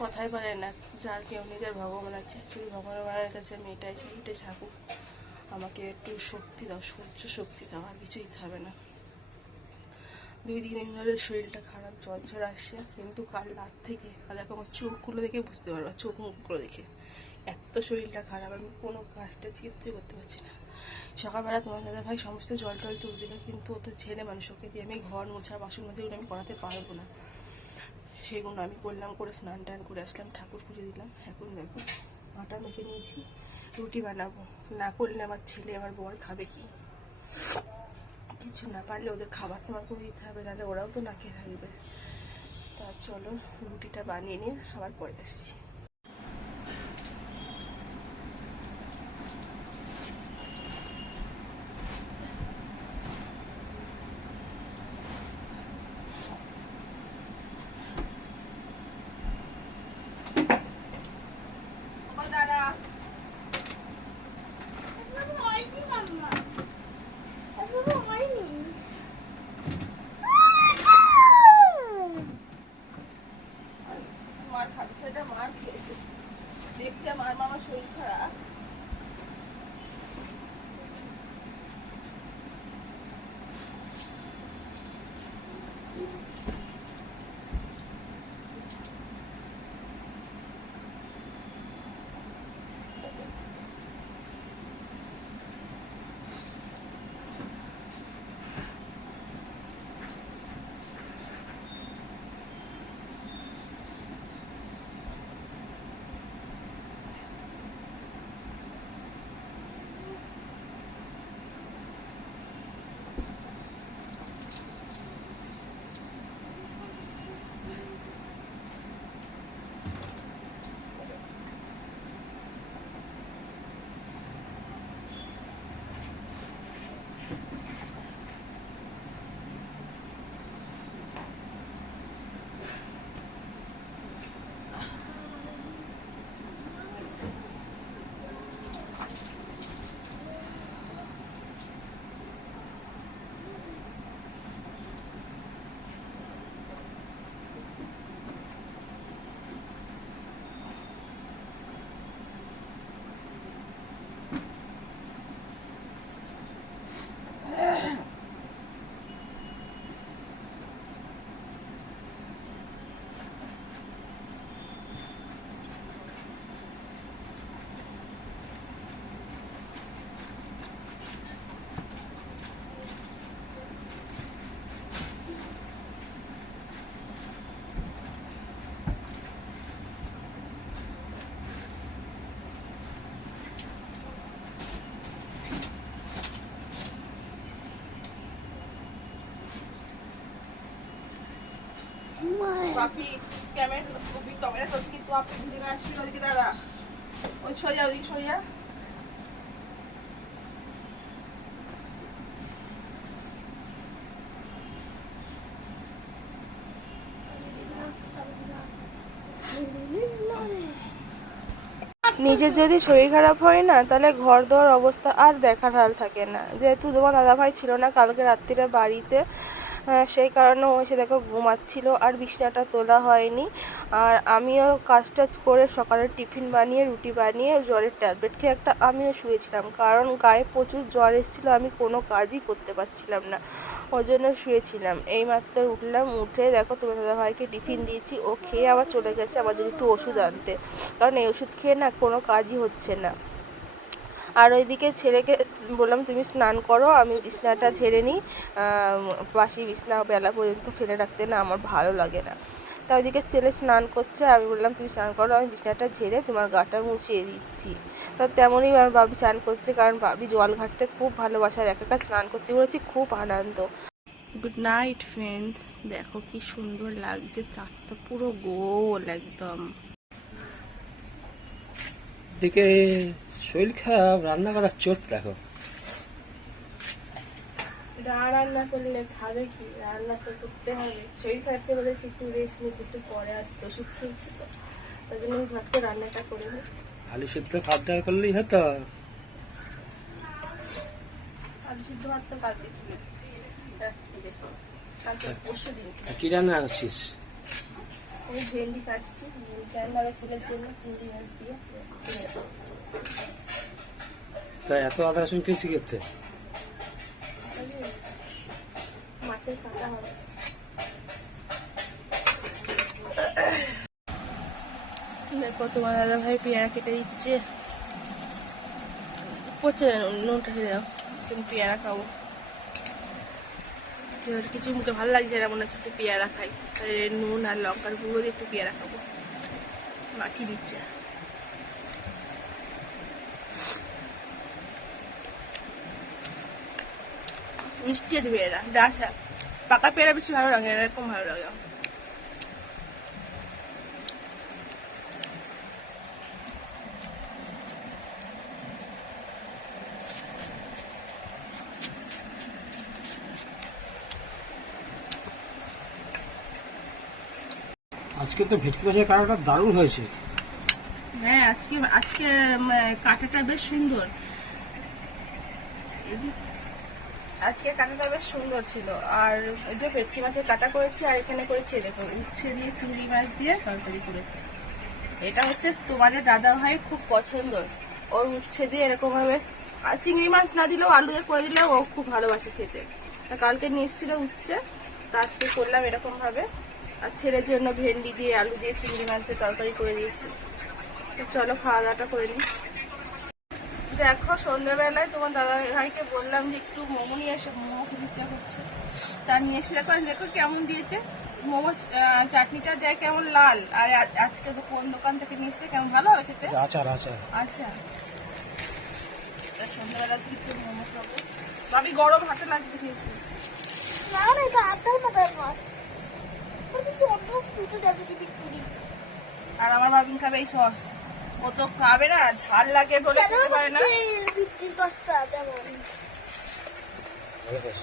কথাই বলে না, যার কেউ নিজের ভগবান আছে, শুধু ভগবানের কাছে আমি এটাই চাই, এটাই ঠাকুর আমাকে একটু শক্তি দাও, সহ্য শক্তি দাও, আর কিছুই হবে না। 2 দিন ধরে শরীরটা খারাপ, জ্বর আসছে, কিন্তু কাল রাত থেকে দেখো আমার চোখগুলো দেখে বুঝতে পারবো, চোখ মুখগুলো দেখে এত শরীরটা খারাপ, আমি কোনো কাজটা চিপচে করতে পারছি না। সকালবেলা তোমার দাদা ভাই সমস্ত জল টল তুলে দিল, কিন্তু ও তো ছেলে মানুষ, ওকে দিয়ে আমি ঘর মোছা বাসন মাজা এগুলো আমি করাতে পারবো না। সেগুলো আমি করলাম, করে স্নান টান করে আসলাম, ঠাকুর পুজো দিলাম। এখন দেখো আটা মেখে নিয়েছি, রুটি বানাবো। না করলে আমার ছেলে আমার বর খাবে কি? কিছু না পারলে ওদের খাবার তোমার করে দিতে হবে, নাহলে ওরাও তো না খেয়ে থাকবে। তা চলো রুটিটা বানিয়ে নিয়ে আবার পরে আসছি। মার খাচ্ছে, এটা মার খেয়েছে, দেখছে মার মামার শরীর খারাপ। पापी कैमरा कैमरा सोच कि तू आप जगह आशीर्वाद की दादा और छोड़िया उधर छोड़िया নিজের যদি শরীর খারাপ হয় না, তাহলে ঘর দোয়ার অবস্থা আর দেখার হাল থাকে না। যেহেতু তোমার দাদাভাই ছিল না কালকে রাত্রিরে বাড়িতে, সেই কারণে ও এসে দেখো ঘুমাচ্ছিল, আর বিছানাটা তোলা হয়নি। আর আমিও কাজ টাজ করে সকালে টিফিন বানিয়ে রুটি বানিয়ে জ্বরের ট্যাবলেট খেয়ে একটা আমিও শুয়েছিলাম, কারণ গায়ে প্রচুর জ্বর এসেছিলো, আমি কোনো কাজই করতে পারছিলাম না, ওই জন্য শুয়েছিলাম। এইমাত্র উঠলাম, উঠে দেখো তোমার দাদাভাইকে টিফিন দিয়েছি, ও খেয়ে আবার চলে গেছে আমার জন্য একটু ওষুধ আনতে, কারণ এই ওষুধ খেয়ে না কোনো কাজই হচ্ছে না। আর ওইদিকে ছেলেকে বললাম তুমি স্নান করো, আমি বিছনাটা ঝেড়ে নিই, বাসি বিছনা বেলা পর্যন্ত ফেলে রাখতে না আমার ভালো লাগে না। তা ওইদিকে ছেলে স্নান করছে, আমি বললাম তুমি স্নান করো, আমি বিছনাটা ঝেড়ে তোমার গাটা মুছিয়ে দিচ্ছি। তা তেমনই আমার বাবি স্নান করছে, কারণ বাবি জল ঘাটতে খুব ভালোবাসে, আর একা স্নান করতে বলেছি, খুব আনন্দ। গুড নাইট ফ্রেন্ডস, দেখো কি সুন্দর লাগছে চাঁদটা, পুরো গোল একদম। দিকে শরীর খারাপ, রান্না করার চোট দেখো। রান্না করলে খাবে কি? রান্না তো করতে হবে। শরীর খারাপতে বলেছি একটু রেস্ট নিতে, একটু পরে আসতো, ওষুধ খেয়েছি তো, তাই জন্য আমি ঝটকে রান্নাটা করে নিই। আলু সিদ্ধ খাদ্য করলেই হতো। আলু সিদ্ধ ভাত তো কালকে ছিল, কালকে পরশু দিন। কি রান্না করছিস? আমি ভেন্ডি কাটছি, কেমনভাবে ছেলের জন্য চিংড়ি মাছ দিয়ে। তাই এত আদা রসুন খেয়েছি করতে? মাছের কাটা হবে। দেখো তোমার দাদা ভাই পেয়ারা কেটে দিচ্ছে। পচে নুনটা খেয়ে দাও, তুমি পেয়ারা খাবো। কিছু মুখে ভালো লাগছে না, মনে হচ্ছে একটু পেয়ারা খাই, তাই নুন আর লঙ্কার গুঁড়ো দিয়ে একটু পেয়ারা খাবো। মাখি দিচ্ছে। মিষ্টি আছে পেয়ারা, ডাসা। পাকা পেয়ারা বেশি ভালো লাগে, এরকম ভালো লাগে। আজকে তো ভেটকি মাছের কাঁটাটা দারুণ হয়েছে। হ্যাঁ, আজকে আজকে কাঁটাটা বেশ সুন্দর। আজকে কাঁটাটা বেশ সুন্দর ছিল। আর ওই যে ভেটকি মাছের কাঁটা করেছি, আর এখানে করেছি দেখো উচ্ছে দিয়ে চিংড়ি মাছ দিয়ে তরকারি করেছি। এটা হচ্ছে তোমাদের দাদা ভাই খুব পছন্দ, ওর উচ্ছে দিয়ে এরকম ভাবে। আর চিংড়ি মাছ না দিলেও আলু দিয়ে করে দিলেও ও খুব ভালোবাসে খেতে। তা কালকে নিয়ে এসেছিল উচ্ছে, তা আজকে করলাম এরকম ভাবে। আর ছেলের জন্য ভেন্ডি দিয়ে আলু দিয়ে চিংড়ি মাছ দিয়ে তরকারি করে দিয়েছি। তো চলো খাওয়া দাওয়াটা করে নিই। দেখো সন্ধ্যাবেলায় তোমার দাদা ভাইকে বললাম যে একটু মোমো নিয়ে এসে, মোমো খেতে ইচ্ছা করছে। তা নিয়ে এসে দেখো, দেখো কেমন দিয়েছে মোমো। চাটনিটা দেয় কেমন লাল। আর আজকে তো কোন দোকান থেকে নিয়ে এসে, কেমন ভালো হবে খেতে। আচার আচার। আচ্ছা, সন্ধ্যাবেলা আজকে একটু মোমো খাবো। ভাবি গরম হাতে লাগবে খেয়েছি। আর আমার ভাবিন খাবে এই সস। ও তো খাবে না, ঝাল লাগে বলে খেতে পারে না। ভালো বেশ।